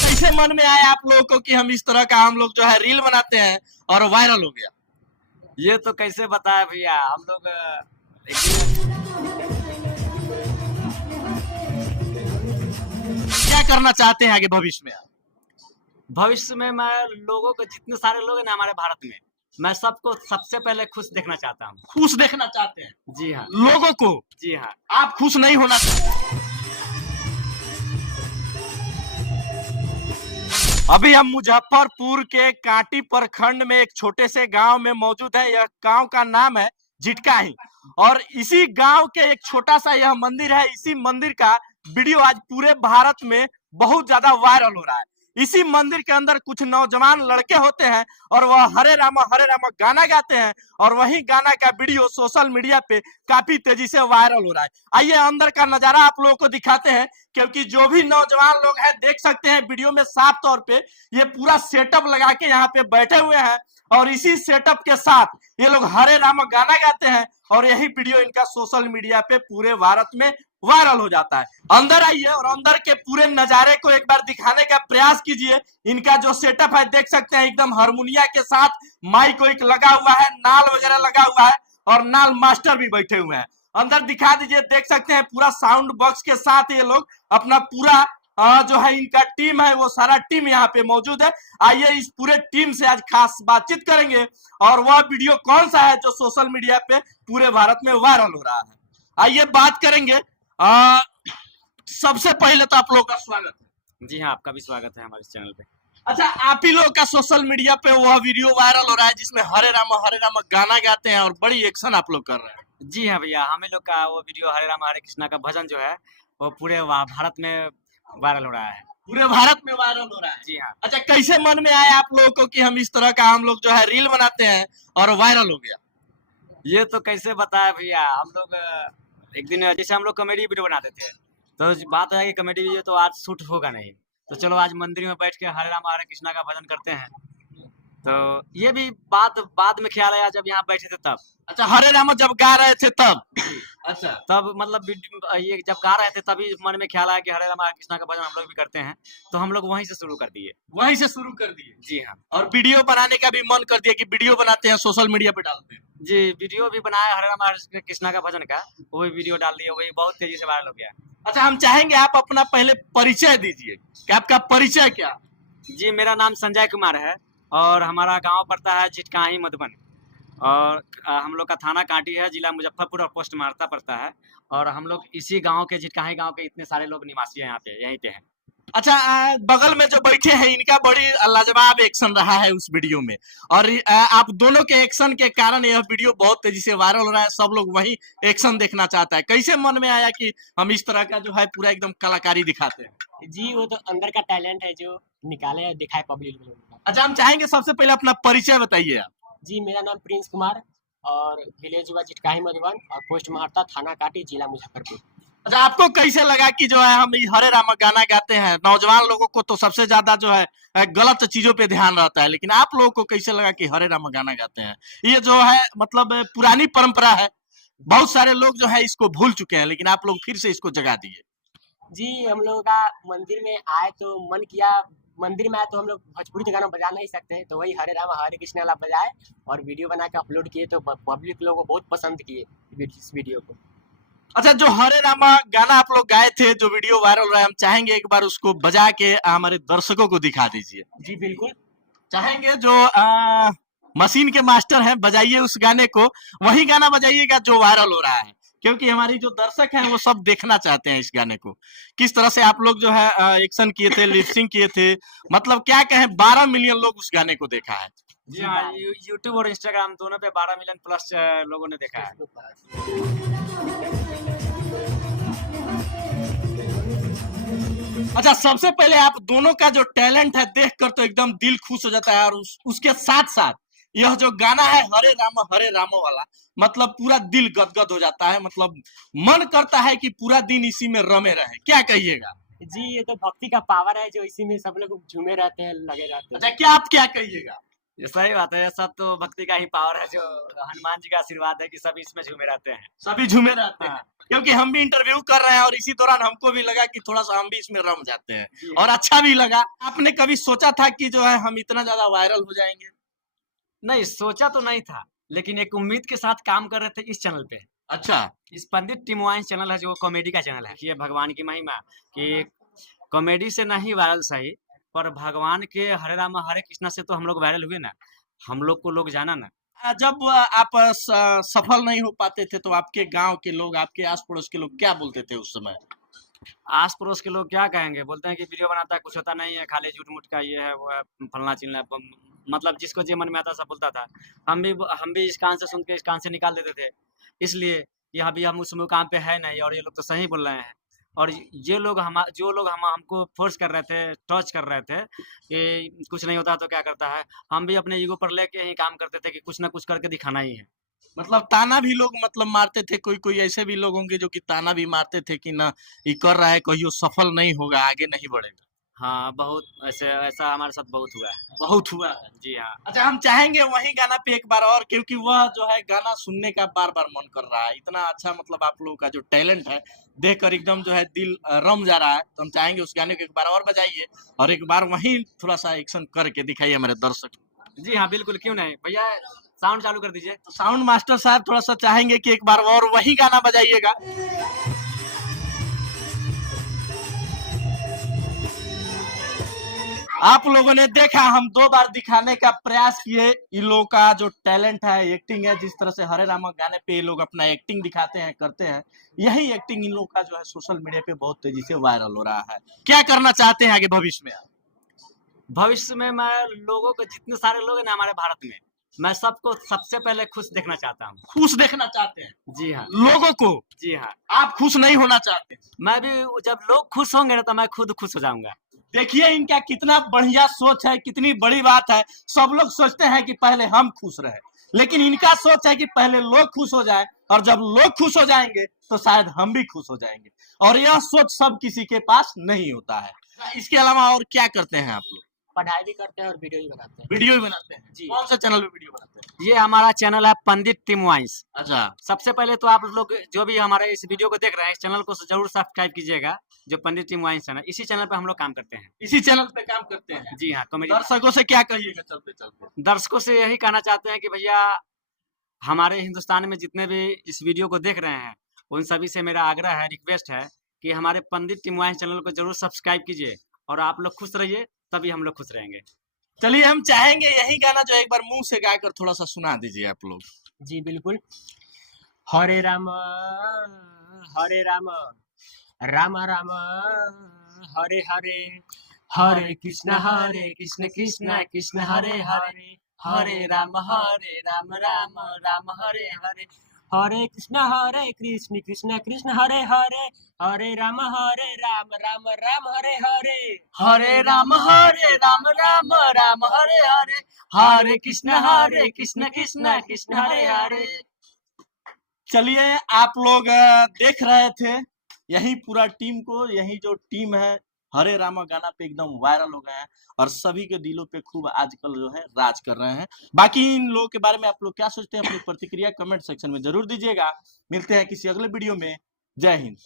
कैसे मन में आया आप लोगों को कि हम इस तरह का हम लोग जो है रील बनाते हैं और वायरल हो गया? ये तो कैसे बताया भैया, हम लोग क्या करना चाहते हैं आगे भविष्य में? भविष्य में मैं लोगों को, जितने सारे लोग हैं ना हमारे भारत में, मैं सबको सबसे पहले खुश देखना चाहता हूँ। खुश देखना चाहते हैं जी हाँ, लोगों को? जी हाँ। आप खुश नहीं होना चाहते? अभी हम मुजफ्फरपुर के कांटी प्रखंड में एक छोटे से गांव में मौजूद है। यह गांव का नाम है झिटकाही और इसी गांव के एक छोटा सा यह मंदिर है। इसी मंदिर का वीडियो आज पूरे भारत में बहुत ज्यादा वायरल हो रहा है। इसी मंदिर के अंदर कुछ नौजवान लड़के होते हैं और वह हरे रामा गाना गाते हैं और वही गाना का वीडियो सोशल मीडिया पे काफी तेजी से वायरल हो रहा है। आइए अंदर का नजारा आप लोगों को दिखाते हैं, क्योंकि जो भी नौजवान लोग हैं देख सकते हैं वीडियो में साफ तौर पे ये पूरा सेटअप लगा के यहाँ पे बैठे हुए हैं और इसी सेटअप के साथ ये लोग हरे रामा गाना गाते हैं और यही वीडियो इनका सोशल मीडिया पे पूरे भारत में वायरल हो जाता है। अंदर आइए और अंदर के पूरे नजारे को एक बार दिखाने का प्रयास कीजिए। इनका जो सेटअप है देख सकते हैं एकदम हारमोनिया के साथ माइक वाइक लगा हुआ है, नाल वगैरह लगा हुआ है और नाल मास्टर भी बैठे हुए हैं। अंदर दिखा दीजिए, देख सकते हैं पूरा साउंड बॉक्स के साथ ये लोग अपना पूरा जो है इनका टीम है वो सारा टीम यहाँ पे मौजूद है। आइए इस पूरे टीम से आज खास बातचीत करेंगे और वह वीडियो कौन सा है जो सोशल मीडिया पे पूरे भारत में वायरल हो रहा है। आइए बात करेंगे। सबसे पहले तो आप लोगों का स्वागत है। जी हाँ, आपका भी स्वागत है हमारे चैनल पे। अच्छा, आप ही लोग का सोशल मीडिया पे वह वीडियो वायरल हो रहा है जिसमें हरे रामा गाना गाते हैं और बड़ी एक्शन आप लोग कर रहे हैं। जी हाँ भैया, हमें लोग का वो वीडियो हरे राम हरे कृष्णा का भजन जो है वो पूरे भारत में वायरल हो रहा है। पूरे भारत में वायरल हो रहा है? जी हाँ। अच्छा, कैसे मन में आया आप लोगों को कि हम इस तरह का हम लोग जो है रील बनाते हैं और वायरल हो गया? ये तो कैसे बताया भैया, हम लोग एक दिन जैसे हम लोग कॉमेडी वीडियो बनाते थे, तो बात है कि कॉमेडी वीडियो तो आज शूट होगा नहीं, तो चलो आज मंदिर में बैठ के हरे राम हरे कृष्णा का भजन करते हैं। तो ये भी बात बाद में ख्याल आया जब यहाँ बैठे थे तब। अच्छा, हरे रामा जब गा रहे थे तब? अच्छा, तब मतलब ये जब गा रहे थे तभी मन में ख्याल आया कि हरे राम हरे कृष्णा का भजन हम लोग भी करते हैं, तो हम लोग वहीं से शुरू कर दिए। वहीं से शुरू कर दिए? जी हाँ। और वीडियो बनाने का भी मन कर दिया कि वीडियो बनाते हैं सोशल मीडिया पे डालते हैं? जी, वीडियो भी बनाया हरे राम हरे कृष्णा का भजन का, वो भी वीडियो डाल दिया, वही बहुत तेजी से वायरल हो गया। अच्छा, हम चाहेंगे आप अपना पहले परिचय दीजिए कि आपका परिचय क्या? जी, मेरा नाम संजय कुमार है और हमारा गांव पड़ता है झिटकाही मधुबन और हम लोग का थाना कांटी है, जिला मुजफ्फरपुर और पोस्ट मारता पड़ता है और हम लोग इसी गांव के झिटकाही गांव के इतने सारे लोग निवासी हैं यहाँ पे, यहीं पे हैं। अच्छा, बगल में जो बैठे हैं इनका बड़ी लाजवाब एक्शन रहा है उस वीडियो में और आप दोनों के एक्शन के कारण यह वीडियो बहुत तेजी से वायरल हो रहा है। सब लोग वही एक्शन देखना चाहता है। कैसे मन में आया कि हम इस तरह का जो है पूरा एकदम कलाकारी दिखाते हैं? जी, वो तो अंदर का टैलेंट है जो निकाले और दिखाए पब्लिक लोगों को। अच्छा, हम चाहेंगे सबसे पहले अपना परिचय बताइए आप। जी, मेरा नाम प्रिंस कुमार और विलेज हुआ झिटकाही मधुबन और पोस्ट मारता थाना काटी जिला मुजफ्फरपुर। अच्छा, आपको कैसे लगा कि जो है हम हरे रामा गाना गाते हैं? नौजवान लोगों को तो सबसे ज्यादा जो है गलत चीजों पे ध्यान रहता है, लेकिन आप लोगों को कैसे लगा कि हरे रामा गाना गाते हैं? ये जो है मतलब पुरानी परंपरा है, बहुत सारे लोग जो है इसको भूल चुके हैं, लेकिन आप लोग फिर से इसको जगा दिए। जी, हम लोगों का मंदिर में आए तो मन किया, मंदिर में आए तो हम लोग भोजपुरी तो गाना बजा नहीं सकते, तो वही हरे राम हरे कृष्णा वाला बजाए और वीडियो बना के अपलोड किए, तो पब्लिक लोगों को बहुत पसंद किए इस वीडियो को। अच्छा, जो हरे रामा गाना आप लोग गाए थे, जो वीडियो वायरल हो रहा है, हम चाहेंगे एक बार उसको बजा के हमारे दर्शकों को दिखा दीजिए। जी बिल्कुल, चाहेंगे जो मशीन के मास्टर हैं बजाइए उस गाने को, वही गाना बजाइएगा जो वायरल हो रहा है, क्योंकि हमारी जो दर्शक हैं वो सब देखना चाहते हैं इस गाने को। किस तरह से आप लोग जो है एक्शन किए थे, लिपसिंग किए थे, मतलब क्या कहें, 12 मिलियन लोग उस गाने को देखा है। जी हाँ, यूट्यूब और इंस्टाग्राम दोनों पे 12 मिलियन प्लस लोगों ने देखा है। अच्छा, सबसे पहले आप दोनों का जो टैलेंट है देखकर तो एकदम दिल खुश हो जाता है और उसके साथ साथ यह जो गाना है हरे रामो वाला, मतलब पूरा दिल गदगद हो जाता है, मतलब मन करता है कि पूरा दिन इसी में रमे रहे। क्या कहिएगा? जी ये तो भक्ति का पावर है जो इसी में सब लोग झूमे रहते हैं, लगे रहते हैं। अच्छा, क्या आप क्या कहिएगा? ये सही बात है, सब तो भक्ति का ही पावर है, जो हनुमान जी का आशीर्वाद है कि सब इसमें झूमे रहते हैं। सभी झूमे रहते हैं, हाँ। क्योंकि हम भी इंटरव्यू कर रहे हैं और इसी दौरान हमको भी लगा कि थोड़ा सा हम भी इसमें रम जाते हैं जी और अच्छा भी लगा। आपने कभी सोचा था कि जो है हम इतना ज्यादा वायरल हो जाएंगे? नहीं, सोचा तो नहीं था, लेकिन एक उम्मीद के साथ काम कर रहे थे इस चैनल पे। अच्छा। इस पंडित टिमोआइस चैनल है जो कॉमेडी का चैनल है। ये भगवान की महिमा कि कॉमेडी से नहीं वायरल सही, पर भगवान के हरे राम हरे कृष्णा से तो हम लोग वायरल हुए ना, हम लोग को लोग जाना ना। जब आप सफल नहीं हो पाते थे तो आपके गांव के लोग, आपके आस पड़ोस के लोग क्या बोलते थे उस समय? आस पड़ोस के लोग क्या कहेंगे, बोलते हैं कि वीडियो बनाता है, कुछ होता नहीं है, खाली झूठ मूठ का ये है वो है, फलना चिलना है, मतलब जिसको जो मन में आता सब बोलता था। हम भी इस कान से सुन के इस कान से निकाल देते थे, इसलिए कि अभी हम उस मुकाम पे है नहीं और ये लोग तो सही बोल रहे हैं। और ये लोग जो लोग हमको फोर्स कर रहे थे, टॉर्च कर रहे थे कि कुछ नहीं होता तो क्या करता है, हम भी अपने ईगो पर लेके ही काम करते थे कि कुछ ना कुछ करके दिखाना ही है। मतलब ताना भी लोग मतलब मारते थे, कोई कोई ऐसे भी लोग होंगे जो कि ताना भी मारते थे कि ना ये कर रहा है, कहियो सफल नहीं होगा, आगे नहीं बढ़ेगा। हाँ, बहुत ऐसा हमारे साथ बहुत हुआ है। बहुत हुआ है। जी हाँ। अच्छा, हम चाहेंगे वही गाना पे एक बार और, क्योंकि वह जो है गाना सुनने का बार बार मन कर रहा है। इतना अच्छा मतलब आप लोगों का जो टैलेंट है देखकर एकदम जो है दिल रम जा रहा है। तो हम चाहेंगे उस गाने को एक बार और बजाइए और एक बार वही थोड़ा सा एक्शन करके दिखाइए हमारे दर्शक। जी हाँ, बिल्कुल, क्यों नहीं भैया, साउंड चालू कर दीजिए। तो साउंड मास्टर साहब थोड़ा सा चाहेंगे कि एक बार और वही गाना बजाइएगा। आप लोगों ने देखा, हम 2 बार दिखाने का प्रयास किए। इन लोगों का जो टैलेंट है, एक्टिंग है, जिस तरह से हरे रामा गाने पे ये लोग अपना एक्टिंग दिखाते हैं, करते हैं, यही एक्टिंग इन लोगों का जो है सोशल मीडिया पे बहुत तेजी से वायरल हो रहा है। क्या करना चाहते हैं आगे भविष्य में? भविष्य में मैं लोगों को, जितने सारे लोग हैं ना हमारे भारत में, मैं सबको सबसे पहले खुश देखना चाहता हूँ। खुश देखना चाहते हैं जी हाँ। लोगों को? जी हाँ। आप खुश नहीं होना चाहते? मैं भी, जब लोग खुश होंगे ना तो मैं खुद खुश हो जाऊंगा। देखिए इनका कितना बढ़िया सोच है, कितनी बड़ी बात है। सब लोग सोचते हैं कि पहले हम खुश रहे, लेकिन इनका सोच है कि पहले लोग खुश हो जाएं, और जब लोग खुश हो जाएंगे तो शायद हम भी खुश हो जाएंगे। और यह सोच सब किसी के पास नहीं होता है। इसके अलावा और क्या करते हैं आप लोग? पढ़ाई भी करते हैं और वीडियो भी बनाते हैं। वीडियो भी बनाते हैं जी। कौन सा चैनल पे वीडियो बनाते हैं? ये हमारा चैनल है पंडित टिमोआइस। अच्छा। सबसे पहले तो आप लोग जो भी हमारे इस वीडियो को देख रहे हैं, इस चैनल को जरूर सब्सक्राइब कीजिएगा, जो पंडित टिमोआइस चैनल, इसी चैनल पे हम लोग काम करते हैं। इसी चैनल पे काम करते हैं? जी हाँ, कॉमेडी। दर्शकों से क्या कहिएगा चलते चलते? दर्शकों से यही कहना चाहते हैं कि भैया, हमारे हिंदुस्तान में जितने भी इस वीडियो को देख रहे हैं, उन सभी से मेरा आग्रह है, रिक्वेस्ट है कि हमारे पंडित टिमोआइस चैनल को जरूर सब्सक्राइब कीजिए और आप लोग खुश रहिए, तभी हम लोग खुश रहेंगे। चलिए, हम चाहेंगे यही गाना जो एक बार मुंह से गाकर थोड़ा सा सुना दीजिए आप लोग। जी बिल्कुल। हरे राम हरे राम, राम राम हरे हरे, हरे कृष्ण कृष्ण कृष्ण हरे हरे, हरे राम राम राम हरे हरे, हरे कृष्ण कृष्ण कृष्ण हरे हरे, हरे राम राम राम हरे हरे, हरे राम राम राम हरे हरे, हरे कृष्ण कृष्ण कृष्ण हरे हरे। चलिए, आप लोग देख रहे थे यही पूरा टीम को, यही जो टीम है हरे रामा गाना पे एकदम वायरल हो गए हैं और सभी के दिलों पे खूब आजकल जो है राज कर रहे हैं। बाकी इन लोगों के बारे में आप लोग क्या सोचते हैं, अपनी प्रतिक्रिया कमेंट सेक्शन में जरूर दीजिएगा। मिलते हैं किसी अगले वीडियो में। जय हिंद।